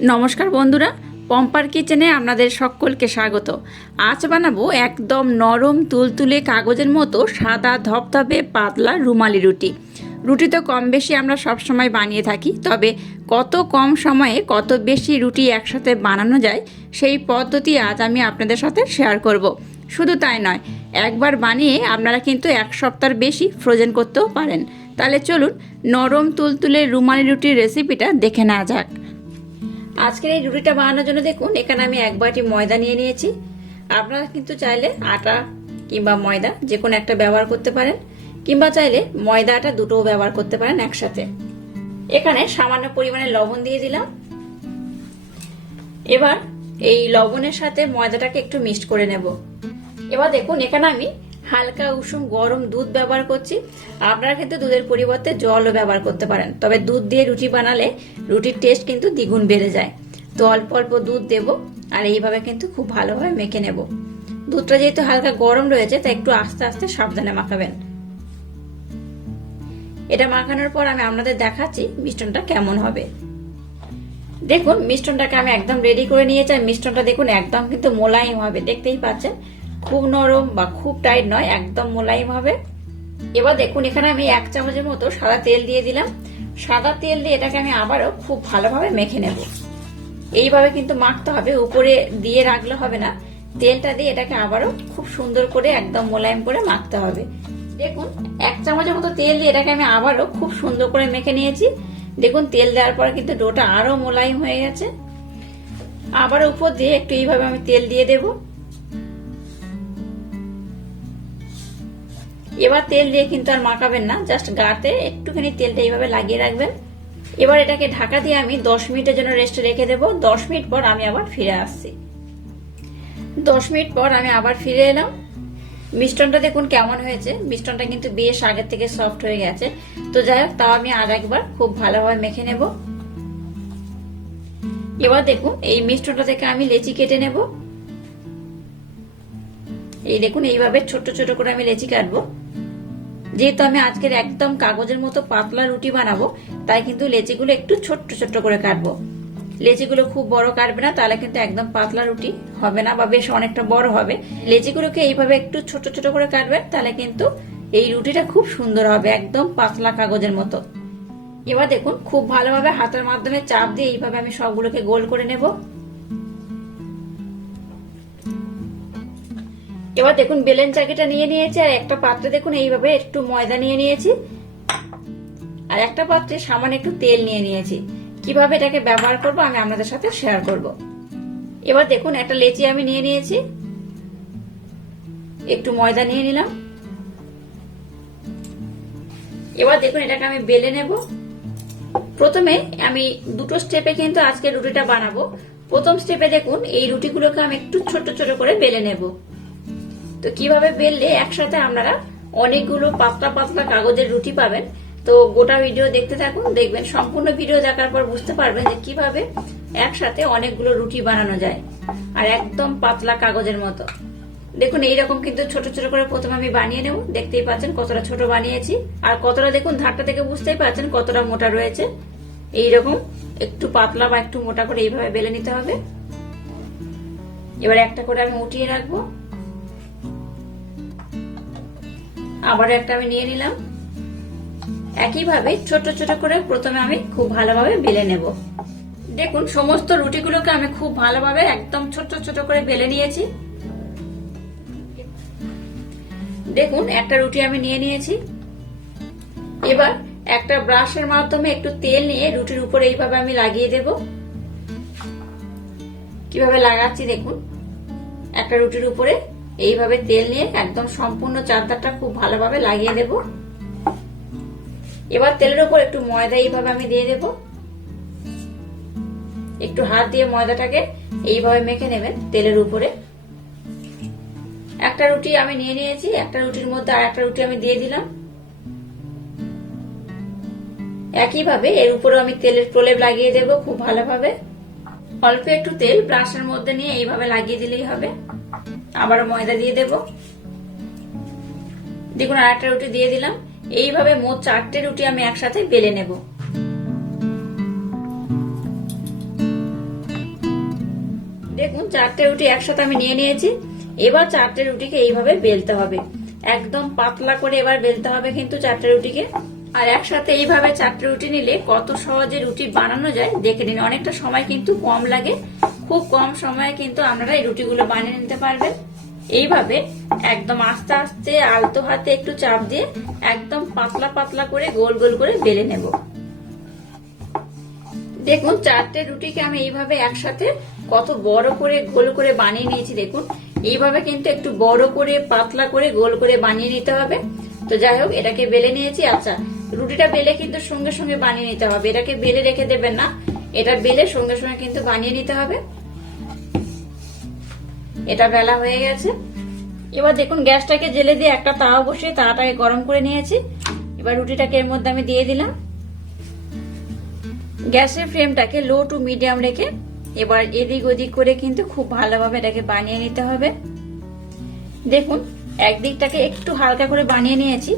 নমস্কার বন্ধুরা, পম্পার কিচেনে আপনাদের সকলকে স্বাগত। আজ বানাবো একদম নরম তুলতুলে কাগজের মতো সাদা ধপধপে পাতলা রুমালি রুটি। রুটি তো কম বেশি আমরা সবসময় বানিয়ে থাকি, তবে কত কম সময়ে কত বেশি রুটি একসাথে বানানো যায়, সেই পদ্ধতি আজ আমি আপনাদের সাথে শেয়ার করব। শুধু তাই নয়, একবার বানিয়ে আপনারা কিন্তু এক সপ্তাহ বেশি ফ্রোজেন করতেও পারেন। তাহলে চলুন নরম তুলতুলে রুমালি রুটির রেসিপিটা দেখে নেওয়া যাক। আজকের এই রুটিটা বানানোর জন্য দেখুন, এখানে আমি এক বাটি ময়দা নিয়ে নিয়েছি। আপনারা কিন্তু চাইলে আটা কিংবা ময়দা যে কোনো একটা ব্যবহার করতে পারেন, কিংবা চাইলে ময়দা, আটা দুটোও ব্যবহার করতে পারেন একসাথে। এখানে সামান্য পরিমাণে লবণ দিয়ে দিলাম। এবার এই লবণের সাথে ময়দাটাকে একটু মিক্সড করে নেব। এবার দেখুন, এখানে আমি হালকা উষুম গরম দুধ ব্যবহার করছি। আপনারা কিন্তু দুধের পরিবর্তে জলও ব্যবহার করতে পারেন। তবে দুধ দিয়ে রুটি বানালে রুটির টেস্ট কিন্তু দ্বিগুণ বেড়ে যায়। তো অল্প অল্প দুধ দেব আর এইভাবে কিন্তু খুব ভালোভাবে মেখে নেব। দুধটা যেহেতু হালকা গরম রয়েছে, তাই একটু আস্তে আস্তে সাবধানে মাখাবেন। এটা মাখানোর পর আমি আপনাদের দেখাচ্ছি মিষ্টনটা কেমন হবে। দেখুন মিষ্টনটাকে আমি একদম রেডি করে নিয়েছি। আর মিষ্টনটা দেখুন, একদম কিন্তু মোলায়েম হবে। দেখতেই পাচ্ছেন? খুব নরম বা খুব টাইট নয়, একদম মোলায়েম হবে। এবার দেখুন, এখানে আমি এক চামচের মতো সাদা তেল দিয়ে দিলাম। সাদা তেল দিয়ে এটাকে আমি আবারও খুব ভালোভাবে মেখে নেব। এইভাবে কিন্তু মাখতে হবে, উপরে দিয়ে রাখলে হবে না। তেলটা দিয়ে এটাকে আবারও খুব সুন্দর করে একদম মোলায়েম করে মাখতে হবে। দেখুন, এক চামচের মতো তেল দিয়ে এটাকে আমি আবারও খুব সুন্দর করে মেখে নিয়েছি। দেখুন, তেল দেওয়ার পরে কিন্তু ডোটা আরও মোলায়েম হয়ে গেছে। আবার উপর দিয়ে একটু এইভাবে আমি তেল দিয়ে দেবো। এবার তেল দিয়ে কিন্তু আর মাখাবেন না জাস্ট গাতে একটুখানি তেলটা এইভাবে লাগিয়ে রাখবেন। এবার এটাকে ঢাকা দিয়ে আমি দশ মিনিটের জন্য রেস্টে রেখে দেবো। দশ মিনিট পর আমি আবার ফিরে আসছি। দশ মিনিট পর আমি আবার ফিরে এলাম। মিষ্টনটা দেখুন কেমন হয়েছে। মিষ্টনটা কিন্তু বেশ আগের থেকে সফট হয়ে গেছে। তো যাই হোক, তাও আমি আর একবার খুব ভালোভাবে মেখে নেব। এবার দেখুন, এই মিষ্টনটা থেকে আমি লেচি কেটে নেব। এই দেখুন, এইভাবে ছোট ছোট করে আমি লেচি কাটবো। যেহেতু আমি আজকের একদম কাগজের মতো পাতলা রুটি বানাবো, তাই কিন্তু লেচিগুলো একটু ছোট্ট ছোট্ট করে কাটবো। লেচিগুলো খুব বড় কাটবে না, তাহলে কিন্তু একদম পাতলা রুটি হবে না বা বেশ অনেকটা বড় হবে। লেচিগুলোকে এইভাবে একটু ছোট ছোট করে কাটবেন, তাহলে কিন্তু এই রুটিটা খুব সুন্দর হবে, একদম পাতলা কাগজের মতো। এবার দেখুন, খুব ভালোভাবে হাতের মাধ্যমে চাপ দিয়ে এইভাবে আমি সবগুলোকে গোল করে নেব। এবার দেখুন বেলেন চাকিটা নিয়ে নিয়েছি, আর একটা পাত্রে দেখুন এইভাবে একটু ময়দা নিয়ে নিয়েছি। আর একটা পাত্রে সামান্য একটু তেল নিয়ে নিয়েছি। কীভাবে এটাকে ব্যবহার করব আমি আপনাদের সাথে শেয়ার করব। এবার দেখুন একটা লেচি আমি নিয়ে নিয়েছি। একটু ময়দা নিয়ে নিলাম। এবার দেখুন এটাকে আমি বেলে নেব। প্রথমে আমি দুটো স্টেপে কিন্তু আজকে রুটিটা বানাবো। প্রথম স্টেপে দেখুন এই রুটিগুলোকে আমি একটু ছোট ছোট করে বেলে নেব। তো কীভাবে বেললে একসাথে আপনারা অনেকগুলো পাতলা পাতলা কাগজের রুটি পাবেন? তো গোটা ভিডিও দেখতে থাকুন, দেখবেন সম্পূর্ণ ভিডিও দেখার পর বুঝতে পারবেন যে কীভাবে একসাথে অনেকগুলো রুটি বানানো যায়। আর একদম পাতলা কাগজের মতো। দেখুন, এইরকম কিন্তু ছোট ছোট করে প্রথমে আমি বানিয়ে নেব। দেখতেই পাচ্ছেন কতটা ছোট বানিয়েছি। আর কতটা দেখুন, ধারটা থেকে বুঝতেই পারছেন কতটা মোটা রয়েছে। এইরকম একটু পাতলা বা একটু মোটা করে এইভাবে বেলে নিতে হবে। এবার একটা করে আমি উঠিয়ে রাখব। আবার একটা আমি নিয়ে নিলাম। একইভাবে ছোট ছোট করে প্রথমে আমি খুব ভালোভাবে বেলে নেব। দেখুন, সমস্ত রুটিগুলোকে আমি খুব ভালোভাবে একদম ছোট ছোট করে বেলে নিয়েছি। দেখুন, একটা রুটি আমি নিয়ে নিয়েছি। এবার একটা ব্রাশের মাধ্যমে একটু তেল নিয়ে রুটির উপরে এইভাবে আমি লাগিয়ে দেব। কীভাবে লাগাচ্ছি দেখুন, একটা রুটির উপরে। এইভাবে তেল নিয়ে একদম সম্পূর্ণ চারদারটা খুব ভালোভাবে লাগিয়ে দেব। এবার তেলের উপর একটু ময়দা এইভাবে আমি দিয়ে দেব। একটু হাত দিয়ে ময়দাটাকে এইভাবে মেখে নেবেন তেলের উপরে। একটা রুটি আমি নিয়ে নিয়েছি, একটা রুটির মধ্যে আর একটা রুটি আমি দিয়ে দিলাম। একইভাবে এর উপরেও আমি তেলের প্রলেপ লাগিয়ে দেব খুব ভালোভাবে। অল্প একটু তেল ব্রাশের মধ্যে নিয়ে এইভাবে লাগিয়ে দিলেই হবে। আবার ময়দা দিয়ে দেব। দেখুন আর একটা রুটি দিয়ে দিলাম। এইভাবে মোট চারটে রুটি আমি একসাথে বেলে নেব। দেখুন চারটে রুটি একসাথে আমি নিয়ে নিয়েছি। এবার চারটে রুটিকে এইভাবে বেলতে হবে। একদম পাতলা করে এবার বেলতে হবে কিন্তু চারটে রুটিকে। আর একসাথে এইভাবে চারটে রুটি নিলে কত সহজে রুটি বানানো যায় দেখে নিন। অনেকটা সময় কিন্তু কম লাগে। খুব কম সময়ে কিন্তু আপনারা এই রুটিগুলো বানিয়ে নিতে পারবেন। এইভাবে একদম আস্তে আস্তে আলতো হাতে একটু চাপ দিয়ে একদম পাতলা পাতলা করে গোল গোল করে বেলে নেব। দেখুন, চারটে রুটিকে আমি এইভাবে একসাথে কত বড় করে গোল করে বানিয়ে নিয়েছি, দেখুন। এইভাবে কিন্তু একটু বড় করে, পাতলা করে গোল করে বানিয়ে নিতে হবে। তো যাই হোক, এটাকে বেলে নিয়েছি। আচ্ছা রুটিটা বেলে কিন্তু সঙ্গে সঙ্গে বানিয়ে নিতে হবে। এটাকে বেলে রেখে দেবেন না। এটা বেলে সঙ্গে সঙ্গে কিন্তু বানিয়ে নিতে হবে। এটা বেলা হয়ে গেছে। এবার দেখুন, গ্যাসটাকে জেলে দিয়ে একটা তাওয়া বসিয়ে তাওয়াটাকে গরম করে নিয়েছি। এবার রুটিটাকে এর মধ্যে আমি দিয়ে দিলাম। গ্যাসের ফ্লেমটাকে লো টু মিডিয়াম রেখে এবার এদিক ওদিক করে কিন্তু খুব ভালোভাবে এটাকে বানিয়ে নিতে হবে। দেখুন, একদিকটাকে একটু হালকা করে বানিয়ে নিয়েছি।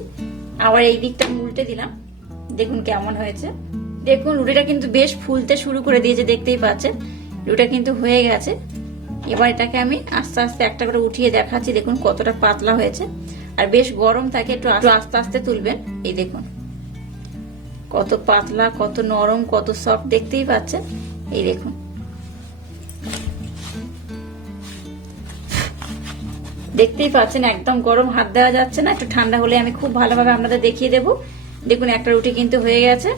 আবার এই দিকটা উল্টে দিলাম। দেখুন কেমন হয়েছে। দেখুন, রুটিটা কিন্তু বেশ ফুলতে শুরু করে দিয়েছে, দেখতেই পাচ্ছেন। রুটিটা কিন্তু হয়ে গেছে। এবার এটাকে আমি আস্তে আস্তে একটা করে উঠিয়ে দেখাচ্ছি, দেখুন কতটা পাতলা হয়েছে। আর বেশ গরম থাকে একটু আস্তে আস্তে তুলবেন। এই দেখুন, কত পাতলা, কত নরম, কত সফট দেখতেই পাচ্ছেন। এই দেখুন, দেখতেই পাচ্ছেন একদম গরম, হাত দেওয়া যাচ্ছে না। একটু ঠান্ডা হলে আমি খুব ভালোভাবে আপনাদের দেখিয়ে দেব। দেখুন, একটা রুটি কিন্তু হয়ে গেছে।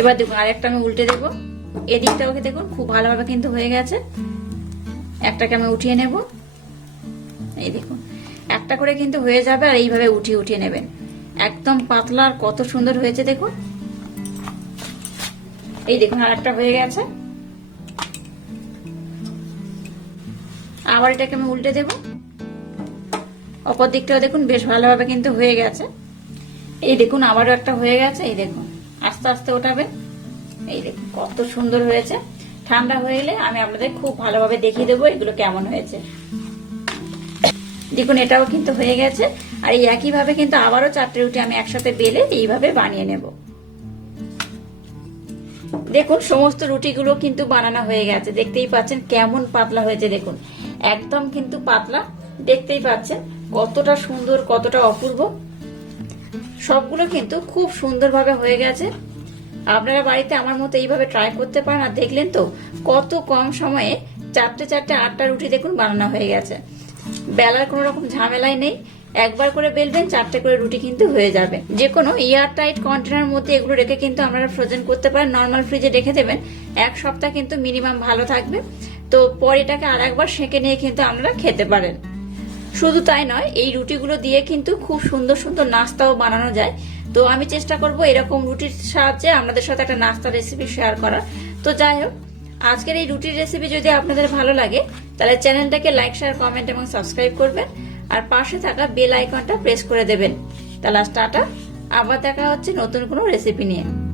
এবার দেখুন, আরেকটা আমি উল্টে দেব। এদিকটাও দেখুন, খুব ভালোভাবে কিন্তু হয়ে গেছে। একটাকে আমি উঠিয়ে নেব। এই দেখুন, একটা করে কিন্তু হয়ে যাবে আর এইভাবে উঠিয়ে উঠিয়ে নেবেন। একদম পাতলা আর কত সুন্দর হয়েছে দেখুন। এই দেখুন আর একটা হয়ে গেছে। আবার এটাকে আমি উল্টে দেব। অপর দিকটাও দেখুন, বেশ ভালোভাবে কিন্তু হয়ে গেছে। এই দেখুন, আবারও একটা হয়ে গেছে। এই দেখুন, আস্তে আস্তে ওঠাবে এই দেখুন, কত সুন্দর হয়েছে। ঠান্ডা হয়ে এলে আমি আপনাদের খুব ভালোভাবে দেখিয়ে দেবো এগুলো কেমন হয়েছে। দেখুন, এটাও কিন্তু হয়ে গেছে। আর এই একইভাবে কিন্তু আবারও চারটে রুটি আমি একসাথে বেলে এইভাবে বানিয়ে নেব। দেখুন, সমস্ত রুটিগুলো কিন্তু বানানো হয়ে গেছে। দেখতেই পাচ্ছেন, কেমন পাতলা হয়েছে, দেখুন। একদম কিন্তু পাতলা, দেখতেই পাচ্ছেন, কতটা সুন্দর, কতটা অপূর্ব। সবগুলো কিন্তু খুব সুন্দরভাবে হয়ে গেছে। আপনারা বাড়িতে আমার মতো এইভাবে ট্রাই করতে পারেন। আর দেখলেন তো, কত কম সময়ে চারটে চারটে আটটা রুটি দেখুন বানানো হয়ে গেছে। বেলার কোনো রকম ঝামেলাই নেই। একবার করে বেলবেন, চারটে করে রুটি কিন্তু হয়ে যাবে। যে কোনো এয়ার টাইট কন্টেনার মধ্যে এগুলো রেখে কিন্তু আপনারা ফ্রোজেন করতে পারেন। নর্মাল ফ্রিজে রেখে দেবেন। এক সপ্তাহ কিন্তু মিনিমাম ভালো থাকবে। তো পরে এটাকে আর একবার সেঁকে নিয়ে কিন্তু আপনারা খেতে পারেন। শুধু তাই নয়, এই রুটিগুলো দিয়ে কিন্তু খুব সুন্দর সুন্দর নাস্তাও বানানো যায়। তো আমি চেষ্টা করব এরকম রুটির সাহায্যে আপনাদের সাথে একটা নাস্তা রেসিপি শেয়ার করার। তো যাই হোক, আজকের এই রুটির রেসিপি যদি আপনাদের ভালো লাগে, তাহলে চ্যানেলটাকে লাইক শেয়ার কমেন্ট এবং সাবস্ক্রাইব করবেন। আর পাশে থাকা বেল আইকনটা প্রেস করে দেবেন। তাহলে টাটা, আবার দেখা হচ্ছে নতুন কোনো রেসিপি নিয়ে।